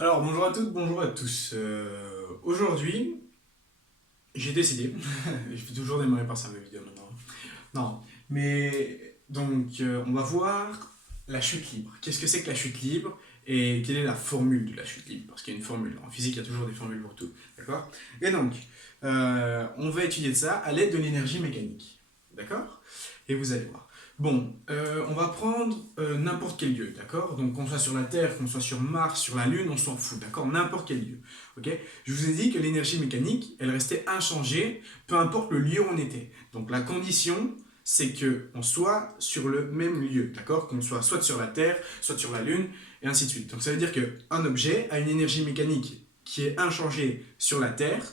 Alors, bonjour à toutes, bonjour à tous. Aujourd'hui, j'ai décidé, je fais toujours démarrer par ça mes vidéos maintenant. Non, mais donc on va voir la chute libre. Qu'est-ce que c'est que la chute libre et quelle est la formule de la chute libre? Parce qu'il y a une formule. En physique, il y a toujours des formules pour tout. D'accord? Et donc, on va étudier ça à l'aide de l'énergie mécanique. D'accord? Et vous allez voir. Bon, on va prendre n'importe quel lieu, d'accord? Donc qu'on soit sur la Terre, qu'on soit sur Mars, sur la Lune, on s'en fout, d'accord? N'importe quel lieu, ok? Je vous ai dit que l'énergie mécanique, elle restait inchangée, peu importe le lieu où on était. Donc la condition, c'est qu'on soit sur le même lieu, d'accord? Qu'on soit soit sur la Terre, soit sur la Lune, et ainsi de suite. Donc ça veut dire qu'un objet a une énergie mécanique qui est inchangée sur la Terre,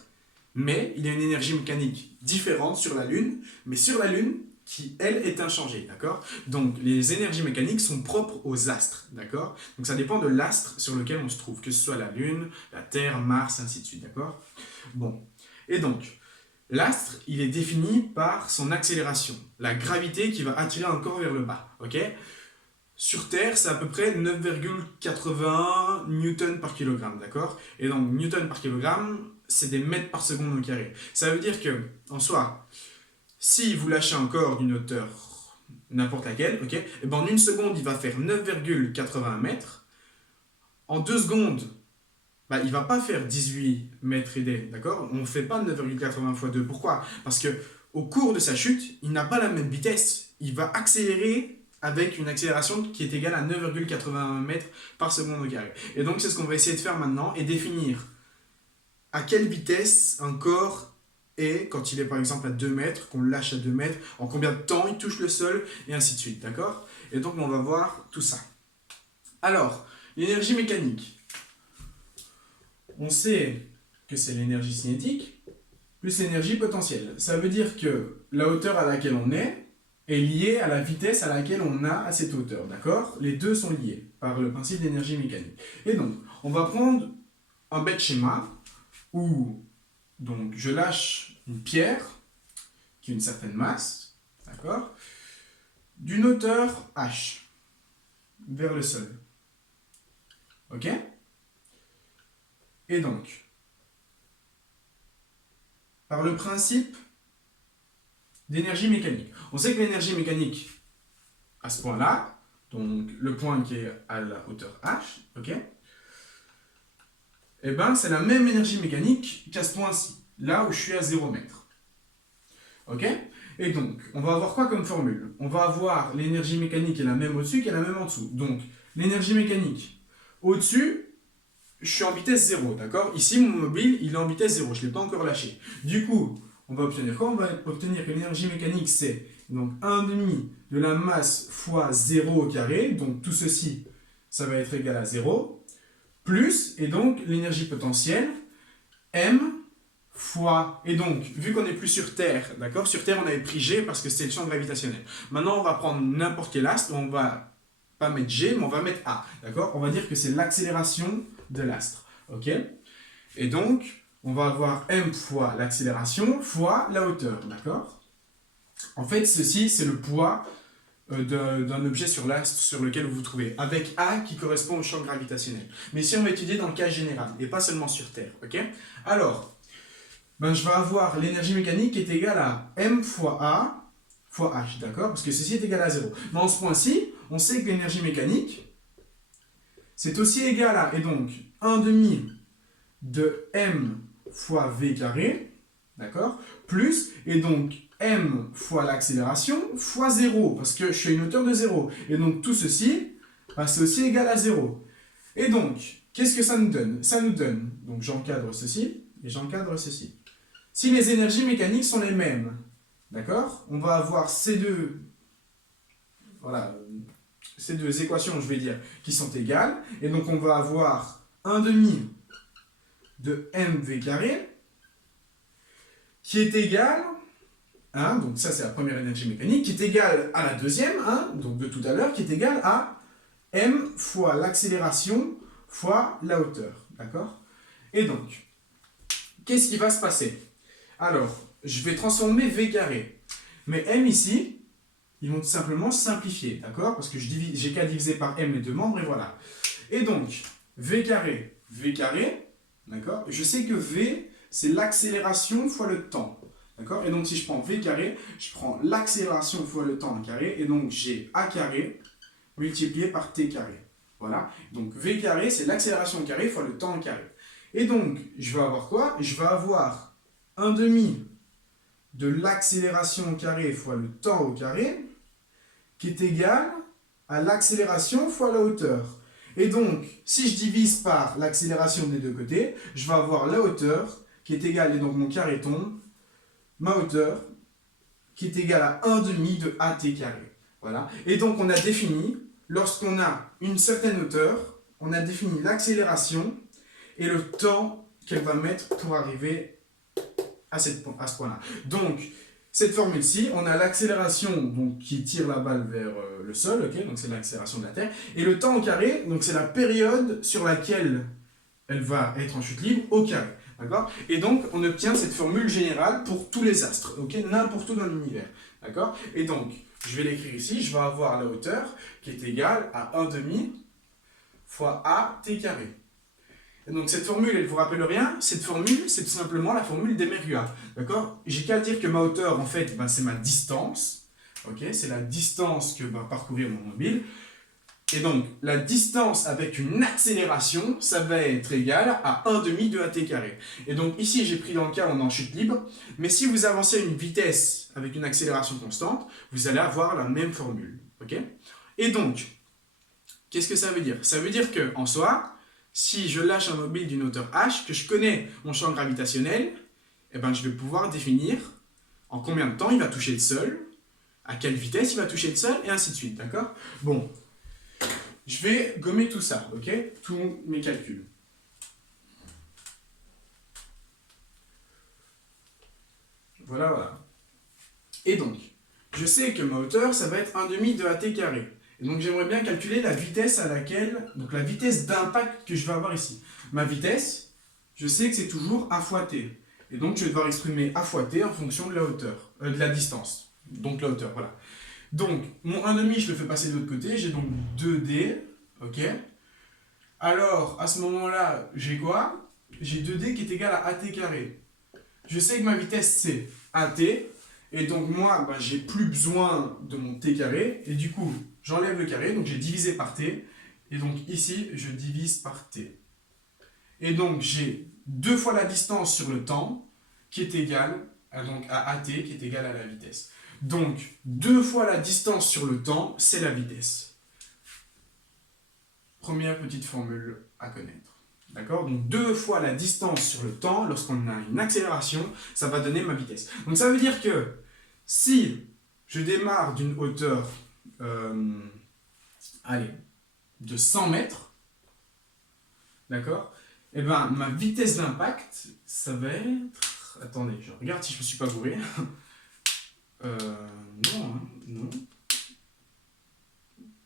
mais il y a une énergie mécanique différente sur la Lune, mais sur la Lune, qui, elle, est inchangée, d'accord? Donc, les énergies mécaniques sont propres aux astres, d'accord? Donc, ça dépend de l'astre sur lequel on se trouve, que ce soit la Lune, la Terre, Mars, ainsi de suite, d'accord? Bon, et donc, l'astre, il est défini par son accélération, la gravité qui va attirer un corps vers le bas, ok? Sur Terre, c'est à peu près 9,81 newtons par kilogramme, d'accord? Et donc, newtons par kilogramme, c'est des mètres par seconde au carré. Ça veut dire que, en soi, si vous lâchez un corps d'une hauteur n'importe laquelle, ok, et ben en une seconde, il va faire 9,81 mètres. En 2 secondes, bah, il ne va pas faire 18 mètres et des, d'accord? On ne fait pas 9,80 fois 2. Pourquoi? Parce que au cours de sa chute, il n'a pas la même vitesse. Il va accélérer avec une accélération qui est égale à 9,81 mètres par seconde au carré. Et donc, c'est ce qu'on va essayer de faire maintenant et définir à quelle vitesse un corps est quand il est par exemple à 2 mètres, qu'on le lâche à 2 mètres, en combien de temps il touche le sol, et ainsi de suite, d'accord? Et donc on va voir tout ça. Alors, l'énergie mécanique. On sait que c'est l'énergie cinétique plus l'énergie potentielle. Ça veut dire que la hauteur à laquelle on est liée à la vitesse à laquelle on a à cette hauteur, d'accord? Les deux sont liés par le principe d'énergie mécanique. Et donc, on va prendre un bête schéma où donc, je lâche une pierre qui a une certaine masse, d'accord, d'une hauteur h vers le sol. Ok? Et donc, par le principe d'énergie mécanique, on sait que l'énergie mécanique, à ce point-là, donc le point qui est à la hauteur h, ok, et ben c'est la même énergie mécanique qu'à ce point-ci, là où je suis à 0 mètre. Ok? Et donc, on va avoir quoi comme formule? On va avoir l'énergie mécanique qui est la même au-dessus qui est la même en dessous. Donc, l'énergie mécanique au-dessus, je suis en vitesse 0, d'accord? Ici, mon mobile, il est en vitesse 0, je ne l'ai pas encore lâché. Du coup, on va obtenir quoi? On va obtenir que l'énergie mécanique, c'est donc 1,5 de la masse fois 0 au carré, donc tout ceci, ça va être égal à 0, plus, et donc l'énergie potentielle, m fois, et donc, vu qu'on n'est plus sur Terre, d'accord? Sur Terre, on avait pris G parce que c'était le champ gravitationnel. Maintenant, on va prendre n'importe quel astre, on va pas mettre G, mais on va mettre A, d'accord? On va dire que c'est l'accélération de l'astre, ok? Et donc, on va avoir m fois l'accélération fois la hauteur, d'accord? En fait, ceci, c'est le poids d'un objet sur l'astre sur lequel vous vous trouvez, avec A qui correspond au champ gravitationnel. Mais si on va étudier dans le cas général, et pas seulement sur Terre, ok? Alors, ben, je vais avoir l'énergie mécanique qui est égale à m fois A fois h, d'accord? Parce que ceci est égal à 0. Dans ce point-ci, on sait que l'énergie mécanique, c'est aussi égal à, et donc, 1,5 de m fois v carré, d'accord? Plus, et donc, m fois l'accélération fois 0, parce que je suis à une hauteur de 0. Et donc, tout ceci, ben, c'est aussi égal à 0. Et donc, qu'est-ce que ça nous donne? Ça nous donne, donc j'encadre ceci, et j'encadre ceci. Si les énergies mécaniques sont les mêmes, d'accord, on va avoir ces deux, voilà, ces deux équations, je vais dire, qui sont égales. Et donc, on va avoir 1,5 de mv carré qui est égal, hein, donc ça c'est la première énergie mécanique, qui est égale à la deuxième, hein, donc de tout à l'heure, qui est égale à m fois l'accélération fois la hauteur, d'accord? Et donc, qu'est-ce qui va se passer? Alors, je vais transformer v carré. Mais m ici, ils vont tout simplement simplifier, d'accord? Parce que j'ai qu'à diviser par m les deux membres, et voilà. Et donc, v carré v carré, d'accord? Je sais que v, c'est l'accélération fois le temps, d'accord? Et donc, si je prends v carré, je prends l'accélération fois le temps en carré, et donc j'ai a carré multiplié par t carré. Voilà. Donc, v carré, c'est l'accélération au carré fois le temps en carré. Et donc, je vais avoir quoi? Je vais avoir 1 demi de l'accélération au carré fois le temps au carré, qui est égal à l'accélération fois la hauteur. Et donc, si je divise par l'accélération des deux côtés, je vais avoir la hauteur qui est égale, et donc mon carré tombe, ma hauteur qui est égale à 1 demi de at carré. Voilà. Et donc, on a défini, lorsqu'on a une certaine hauteur, on a défini l'accélération et le temps qu'elle va mettre pour arriver à ce point-là. Donc, cette formule-ci, on a l'accélération qui tire la balle vers le sol, okay, donc c'est l'accélération de la Terre, et le temps au carré, donc c'est la période sur laquelle elle va être en chute libre au carré. D'accord? Et donc, on obtient cette formule générale pour tous les astres, okay, n'importe où dans l'univers. D'accord? Et donc, je vais l'écrire ici, je vais avoir la hauteur qui est égale à 1 demi fois a t carré. Et donc cette formule, elle ne vous rappelle rien? Cette formule, c'est tout simplement la formule d'Emeryua. D'accord? J'ai qu'à dire que ma hauteur, en fait, c'est ma distance. Okay? C'est la distance que va parcourir mon mobile. Et donc, la distance avec une accélération, ça va être égal à 1 demi de at carré. Et donc ici, j'ai pris dans le cas où on est en chute libre. Mais si vous avancez à une vitesse avec une accélération constante, vous allez avoir la même formule. Okay? Et donc, qu'est-ce que ça veut dire? Ça veut dire qu'en soi, si je lâche un mobile d'une hauteur h, que je connais mon champ gravitationnel, eh ben, je vais pouvoir définir en combien de temps il va toucher le sol, à quelle vitesse il va toucher le sol, et ainsi de suite, d'accord? Bon, je vais gommer tout ça, ok? Tous mes calculs. Voilà, voilà. Et donc, je sais que ma hauteur, ça va être 1 demi de at carré. Et donc j'aimerais bien calculer la vitesse à laquelle, donc la vitesse d'impact que je vais avoir ici. Ma vitesse, je sais que c'est toujours a fois t. Et donc je vais devoir exprimer a fois t en fonction de la hauteur, de la distance. Donc la hauteur, voilà. Donc mon 1 demi, je le fais passer de l'autre côté, j'ai donc 2d, ok. Alors à ce moment-là, j'ai quoi? J'ai 2d qui est égal à at carré. Je sais que ma vitesse c'est at, et donc moi, j'ai plus besoin de mon t carré, et du coup, j'enlève le carré, donc j'ai divisé par t, et donc ici, je divise par t. Et donc j'ai 2 fois la distance sur le temps, qui est égale à at, qui est égal à la vitesse. Donc 2 fois la distance sur le temps, c'est la vitesse. Première petite formule à connaître. D'accord? Donc 2 fois la distance sur le temps, lorsqu'on a une accélération, ça va donner ma vitesse. Donc ça veut dire que si je démarre d'une hauteur de 100 mètres, d'accord? Et ben ma vitesse d'impact, ça va être... Attendez, je regarde si je me suis pas gouré. Non, hein, non.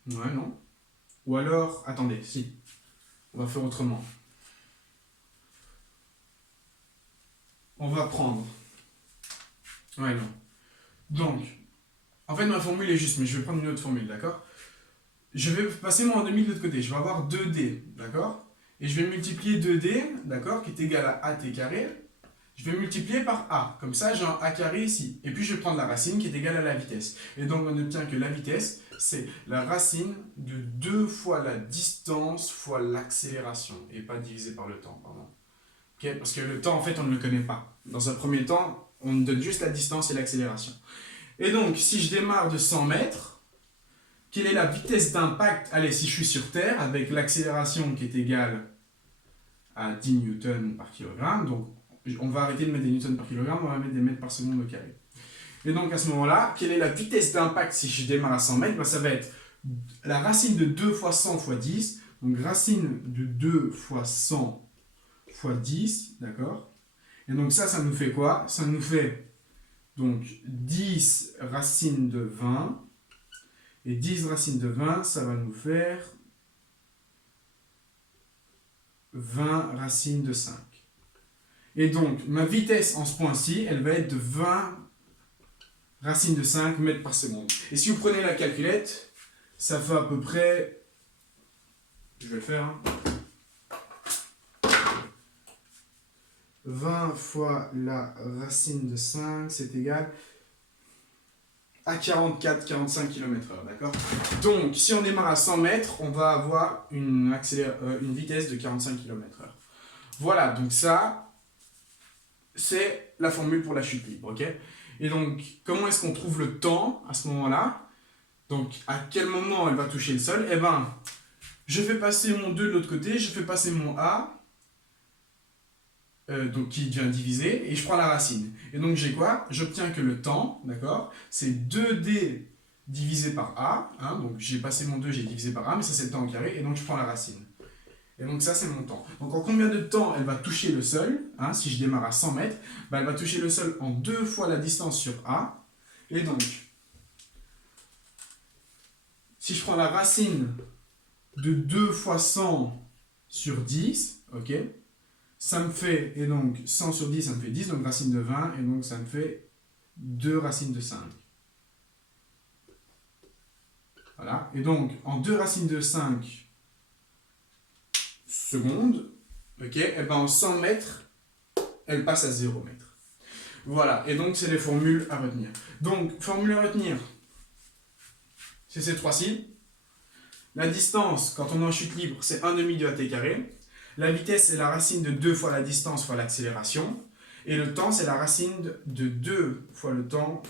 Ouais, non. Ou alors, attendez, si. On va faire autrement. On va prendre... Ouais, non. Donc, en fait, ma formule est juste, mais je vais prendre une autre formule, d'accord? Je vais passer mon 1 demi de l'autre côté. Je vais avoir 2d, d'accord? Et je vais multiplier 2d, d'accord, qui est égal à at carré. Je vais multiplier par a. Comme ça, j'ai un a carré ici. Et puis, je vais prendre la racine qui est égale à la vitesse. Et donc, on obtient que la vitesse, c'est la racine de 2 fois la distance fois l'accélération. Et pas divisé par le temps, pardon. Okay? Parce que le temps, en fait, on ne le connaît pas. Dans un premier temps, on donne juste la distance et l'accélération. Et donc, si je démarre de 100 mètres, quelle est la vitesse d'impact? Allez, si je suis sur Terre, avec l'accélération qui est égale à 10 newtons par kilogramme, donc on va arrêter de mettre des newtons par kilogramme, on va mettre des mètres par seconde au carré. Et donc, à ce moment-là, quelle est la vitesse d'impact si je démarre à 100 mètres? Ça va être la racine de 2 fois 100 fois 10, donc racine de 2 fois 100 fois 10, d'accord? Et donc ça nous fait quoi? Ça nous fait donc 10 racine de 20, et 10 racine de 20, ça va nous faire 20 racine de 5. Et donc, ma vitesse en ce point-ci, elle va être de 20 racine de 5 mètres par seconde. Et si vous prenez la calculette, ça fait à peu près... Je vais le faire, hein. 20 fois la racine de 5, c'est égal à 44-45 km/h, d'accord? Donc, si on démarre à 100 mètres, on va avoir une vitesse de 45 km/h. Voilà, donc ça, c'est la formule pour la chute libre, ok? Et donc, comment est-ce qu'on trouve le temps à ce moment-là? Donc, à quel moment elle va toucher le sol? Eh ben, je fais passer mon 2 de l'autre côté, je fais passer mon A, donc qui vient diviser, et je prends la racine. Et donc j'ai quoi? J'obtiens que le temps, d'accord? C'est 2D divisé par A, hein, donc j'ai passé mon 2, j'ai divisé par A, mais ça c'est le temps au carré, et donc je prends la racine. Et donc ça c'est mon temps. Donc en combien de temps elle va toucher le sol, hein, si je démarre à 100 mètres, bah, elle va toucher le sol en 2 fois la distance sur A, et donc, si je prends la racine de 2 fois 100 sur 10, ok? Ça me fait, et donc 100 sur 10, ça me fait 10, donc racine de 20, et donc ça me fait 2 racines de 5. Voilà, et donc en 2 racines de 5 secondes, ok, et ben en 100 mètres, elle passe à 0 mètres. Voilà, et donc c'est les formules à retenir. Donc, formule à retenir, c'est ces trois-ci. La distance, quand on est en chute libre, c'est 1,5 de at carré. La vitesse, c'est la racine de 2 fois la distance fois l'accélération. Et le temps, c'est la racine de 2 fois le temps,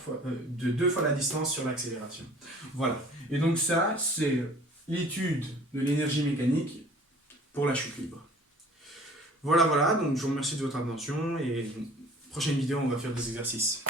de 2 fois la distance sur l'accélération. Voilà. Et donc ça, c'est l'étude de l'énergie mécanique pour la chute libre. Voilà, voilà. Donc je vous remercie de votre attention et prochaine vidéo, on va faire des exercices.